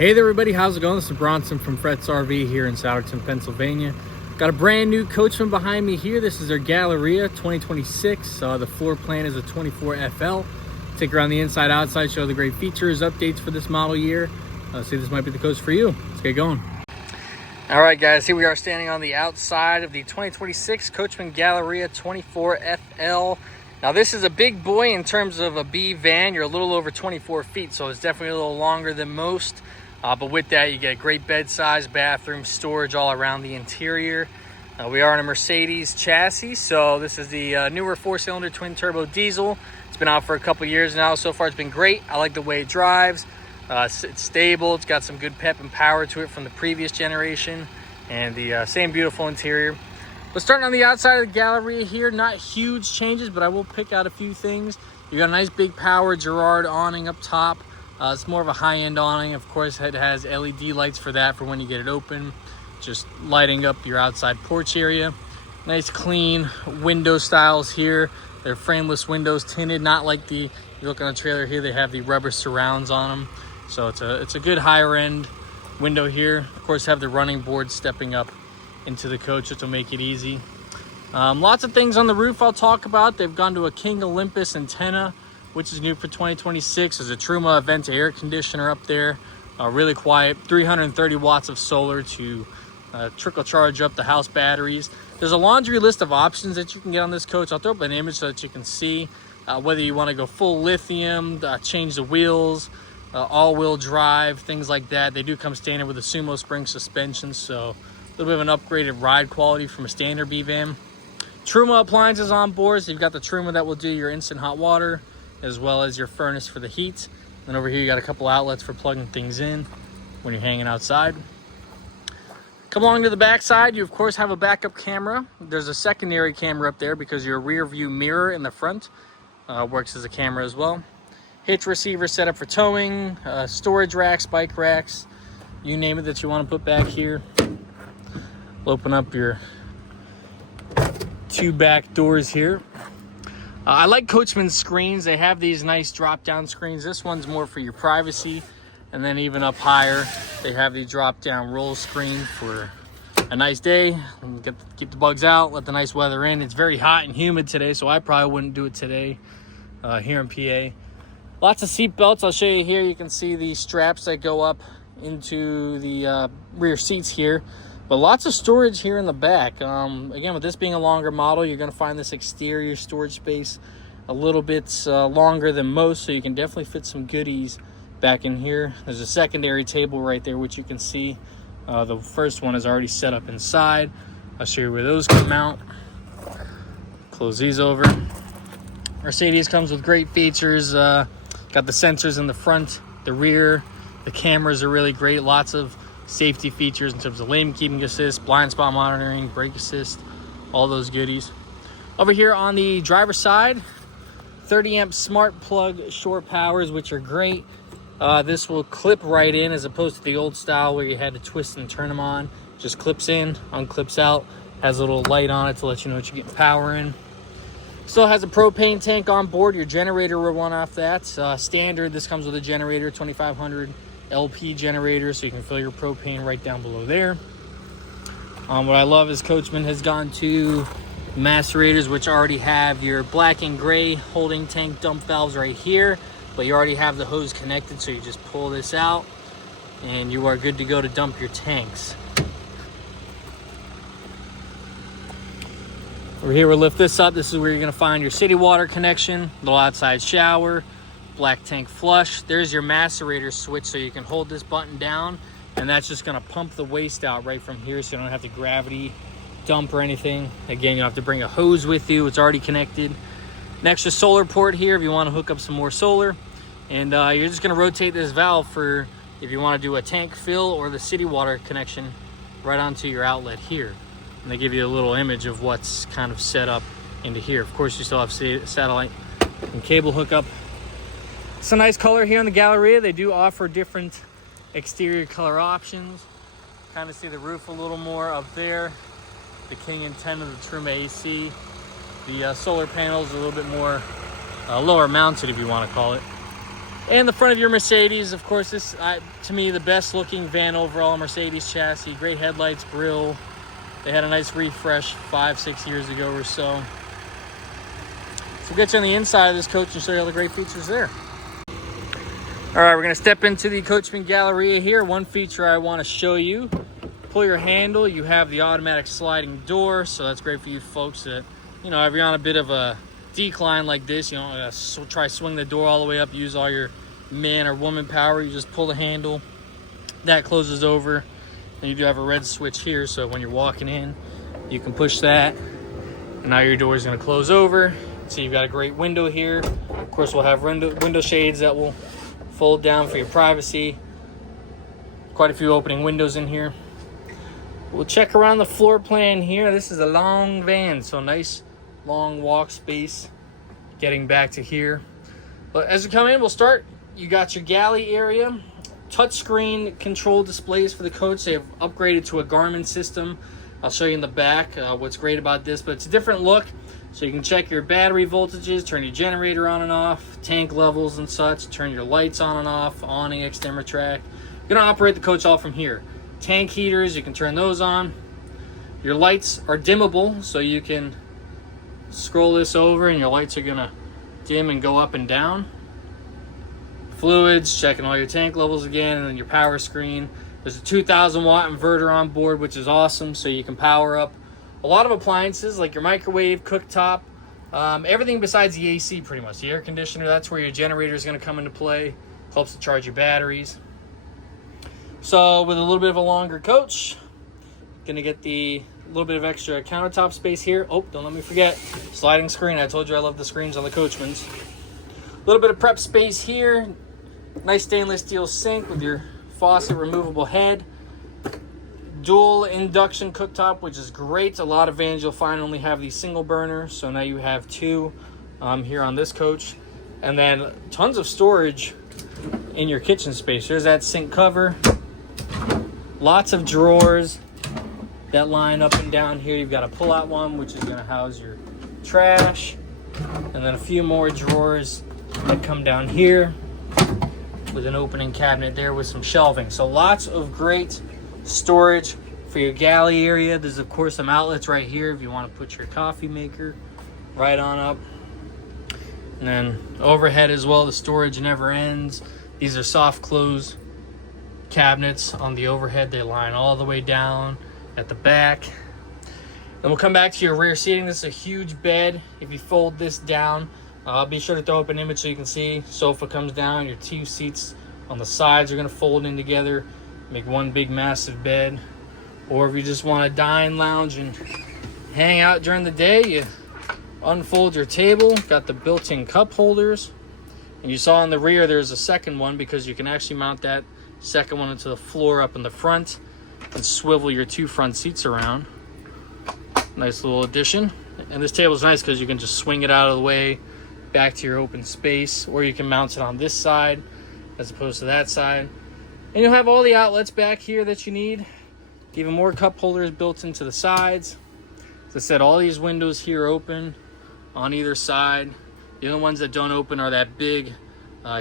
Hey there everybody, how's it going? This is Bronson from Fretz RV here in Souderton, Pennsylvania. Got a brand new Coachmen behind me here. This is their Galleria 2026. The floor plan is a 24FL. Take around the inside, outside, show the great features, updates for this model year. See if this might be the coach for you. Let's get going. All right guys, here we are standing on the outside of the 2026 Coachmen Galleria 24FL. Now this is a big boy in terms of a B van. You're a little over 24 feet, so it's definitely a little longer than most. But with that, you get great bed size, bathroom, storage all around the interior. We are on a Mercedes chassis, so this is the newer 4-cylinder twin-turbo diesel. It's been out for a couple years now. So far, it's been great. I like the way it drives. It's stable. It's got some good pep and power to it from the previous generation, and the same beautiful interior. But starting on the outside of the Galleria here, not huge changes, but I will pick out a few things. You got a nice big power Girard awning up top. It's more of a high-end awning. Of course, it has LED lights for that for when you get it open, just lighting up your outside porch area. Nice clean window styles here. They're frameless windows, tinted, not like you look on the trailer here, they have the rubber surrounds on them. So it's a good higher-end window here. Of course, have the running board stepping up into the coach, which will make it easy. Lots of things on the roof I'll talk about. They've gone to a King Olympus antenna, which is new for 2026. There's a Truma vent air conditioner up there, really quiet. 330 watts of solar to trickle charge up the house batteries. There's a laundry list of options that you can get on this coach. I'll throw up an image so that you can see whether you want to go full lithium, change the wheels, all-wheel drive, things like that. They do come standard with a Sumo spring suspension, so a little bit of an upgraded ride quality from a standard B van. Truma appliances on board, so you've got the Truma that will do your instant hot water, as well as your furnace for the heat. And over here you got a couple outlets for plugging things in when you're hanging outside. Come along to the back side, you of course have a backup camera. There's a secondary camera up there because your rear view mirror in the front works as a camera as well. Hitch receiver set up for towing, storage racks, bike racks, you name it that you want to put back here. Open up your two back doors here. I like Coachmen's screens. They have these nice drop-down screens. This one's more for your privacy. And then even up higher, they have the drop-down roll screen for a nice day. Keep the bugs out, let the nice weather in. It's very hot and humid today, so I probably wouldn't do it today here in PA. Lots of seat belts. I'll show you here. You can see the straps that go up into the rear seats here. But lots of storage here in the back. Again, with this being a longer model, you're going to find this exterior storage space a little bit longer than most, so you can definitely fit some goodies back in here. There's a secondary table right there, which you can see. The first one is already set up inside. I'll show you where those come out. Close these over. Mercedes comes with great features. Got the sensors in the front, the rear. The cameras are really great. Lots of safety features in terms of lane keeping assist, blind spot monitoring, brake assist, all those goodies. Over here on the driver's side, 30 amp smart plug shore powers, which are great. This will clip right in as opposed to the old style where you had to twist and turn them on. Just clips in, unclips out, has a little light on it to let you know that you're getting power in. Still has a propane tank on board. Your generator will run off that. Standard, this comes with a generator, 2500 LP generator, so you can fill your propane right down below there. What I love is Coachmen has gone to macerators, which already have your black and gray holding tank dump valves right here, but you already have the hose connected, so you just pull this out and you are good to go to dump your tanks. Over here, we'll lift this up. This is where you're going to find your city water connection, little outside shower, black tank flush. There's your macerator switch, so you can hold this button down and that's just going to pump the waste out right from here, so you don't have to gravity dump or anything. Again, you don't have to bring a hose with you. It's already connected. An extra solar port here if you want to hook up some more solar, and you're just going to rotate this valve for if you want to do a tank fill or the city water connection right onto your outlet here. And they give you a little image of what's kind of set up into here. Of course, you still have satellite and cable hookup. It's a nice color here in the Galleria. They do offer different exterior color options. Kind of see the roof a little more up there. The King antenna, the Truma AC. The solar panels a little bit more lower mounted, if you want to call it. And the front of your Mercedes, of course, this, to me, the best looking van overall, Mercedes chassis. Great headlights, grille. They had a nice refresh 5-6 years ago or so. So we'll get you on the inside of this coach and show you all the great features there. All right, we're gonna step into the Coachmen Galleria here. One feature I wanna show you, pull your handle, you have the automatic sliding door. So that's great for you folks that, you know, if you're on a bit of a decline like this, you don't try swing the door all the way up, use all your man or woman power. You just pull the handle, that closes over, and you do have a red switch here, so when you're walking in, you can push that, and now your door is going to close over. So you've got a great window here. Of course, we'll have window shades that will fold down for your privacy. Quite a few opening windows in here. We'll check around the floor plan here. This is a long van, so nice long walk space getting back to here. But as we come in, we'll start. You got your galley area. Touchscreen control displays for the coach. They've upgraded to a Garmin system. I'll show you in the back what's great about this, but it's a different look. So you can check your battery voltages, turn your generator on and off, tank levels and such, turn your lights on and off, awning, extender track. You're gonna operate the coach all from here. Tank heaters, you can turn those on. Your lights are dimmable, so you can scroll this over and your lights are gonna dim and go up and down. Fluids, checking all your tank levels again, and then your power screen. There's a 2,000 watt inverter on board, which is awesome, so you can power up a lot of appliances like your microwave, cooktop, everything besides the AC pretty much. The air conditioner, that's where your generator is going to come into play. Helps to charge your batteries. So with a little bit of a longer coach, going to get the little bit of extra countertop space here. Oh, don't let me forget, sliding screen. I told you I love the screens on the Coachmans. A little bit of prep space here. Nice stainless steel sink with your faucet removable head. Dual induction cooktop, which is great. A lot of vans you'll find only have these single burners, so now you have two here on this coach. And then tons of storage in your kitchen space. There's that sink cover. Lots of drawers that line up and down here. You've got a pull-out one, which is going to house your trash. And then a few more drawers that come down here with an opening cabinet there with some shelving. So lots of great storage for your galley area. There's of course some outlets right here if you want to put your coffee maker right on up. And then overhead as well, the storage never ends. These are soft close cabinets on the overhead. They line all the way down at the back. Then we'll come back to your rear seating. This is a huge bed. If you fold this down, be sure to throw up an image so you can see. Sofa comes down. Your two seats on the sides are going to fold in together, make one big massive bed. Or if you just want to dine, lounge, and hang out during the day, you unfold your table. Got the built-in cup holders. And you saw in the rear there's a second one because you can actually mount that second one into the floor up in the front and swivel your two front seats around. Nice little addition. And this table is nice because you can just swing it out of the way back to your open space, or you can mount it on this side as opposed to that side. And you'll have all the outlets back here that you need. Even more cup holders built into the sides. As I said, all these windows here open on either side. The only ones that don't open are that big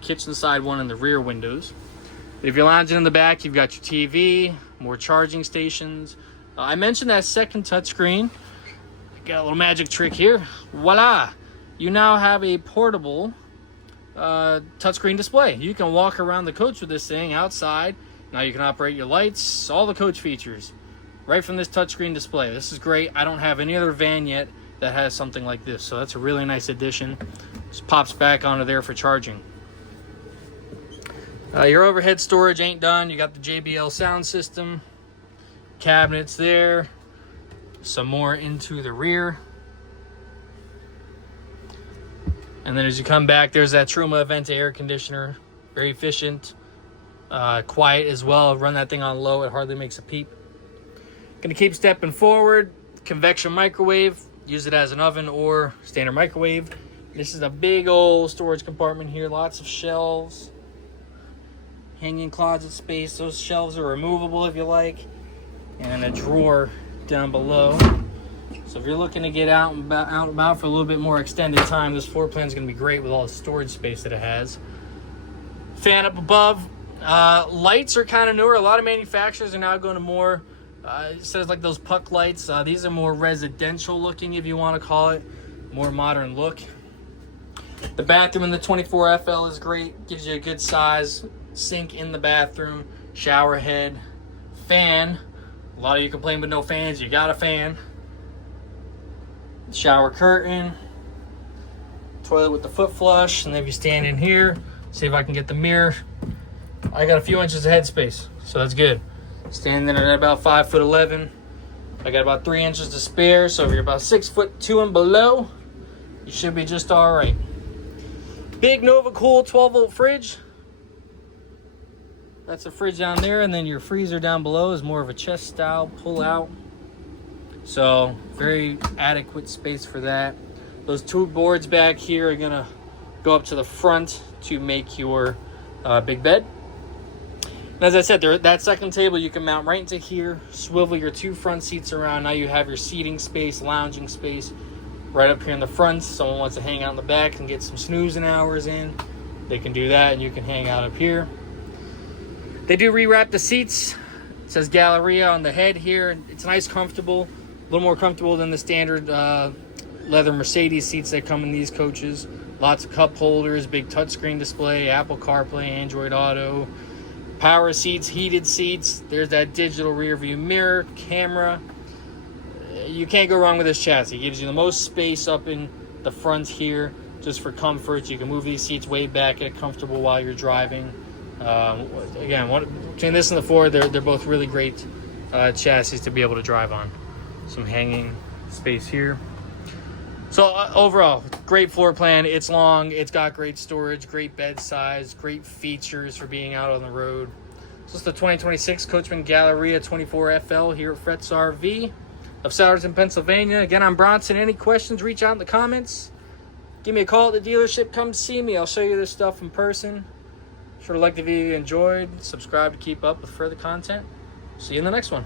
kitchen side one and the rear windows. But if you're lounging in the back, you've got your TV, more charging stations. I mentioned that second touchscreen. Got a little magic trick here. Voila! You now have a portable touchscreen display. You can walk around the coach with this thing outside. Now you can operate your lights, all the coach features, right from this touchscreen display. This is great. I don't have any other van yet that has something like this, so that's a really nice addition. Just pops back onto there for charging. Your overhead storage ain't done. You got the JBL sound system, cabinets there, some more into the rear. And then as you come back, there's that Truma Venta air conditioner. Very efficient, quiet as well. Run that thing on low, it hardly makes a peep. Gonna keep stepping forward. Convection microwave, use it as an oven or standard microwave. This is a big old storage compartment here, lots of shelves. Hanging closet space, those shelves are removable if you like. And a drawer down below. So if you're looking to get out and about for a little bit more extended time, this floor plan is going to be great with all the storage space that it has. Fan up above. Lights are kind of newer. A lot of manufacturers are now going to more, it says like those puck lights. These are more residential looking, if you want to call it. More modern look. The bathroom in the 24FL is great. Gives you a good size. Sink in the bathroom. Shower head. Fan. A lot of you complain with no fans. You got a fan. Shower curtain. Toilet with the foot flush. And then if you stand in here, see if I can get the mirror. I got a few inches of headspace, so that's good. Standing at about 5'11". I got about 3 inches to spare, so if you're about 6'2" and below, you should be just all right. Big Nova Cool 12-volt fridge. That's a fridge down there, and then your freezer down below is more of a chest style pull out. So very adequate space for that. Those two boards back here are gonna go up to the front to make your big bed. And as I said, that second table you can mount right into here, swivel your two front seats around. Now you have your seating space, lounging space right up here in the front. Someone wants to hang out in the back and get some snoozing hours in, they can do that, and you can hang out up here. They do rewrap the seats. It says Galleria on the head here. It's nice, comfortable, a little more comfortable than the standard leather Mercedes seats that come in these coaches. Lots of cup holders, big touchscreen display, Apple CarPlay, Android Auto, power seats, heated seats. There's that digital rear view mirror, camera. You can't go wrong with this chassis. It gives you the most space up in the front here, just for comfort. You can move these seats way back, get comfortable while you're driving. Again, between this and the Ford, they're both really great chassis to be able to drive on. Some hanging space here. So overall, great floor plan. It's long. It's got great storage, great bed size, great features for being out on the road. So it's the 2026 Coachmen Galleria 24FL here at Fretz RV of Souderton, Pennsylvania. Again, I'm Bronson. Any questions, reach out in the comments. Give me a call at the dealership. Come see me. I'll show you this stuff in person. Sure to like the video you enjoyed. Subscribe to keep up with further content. See you in the next one.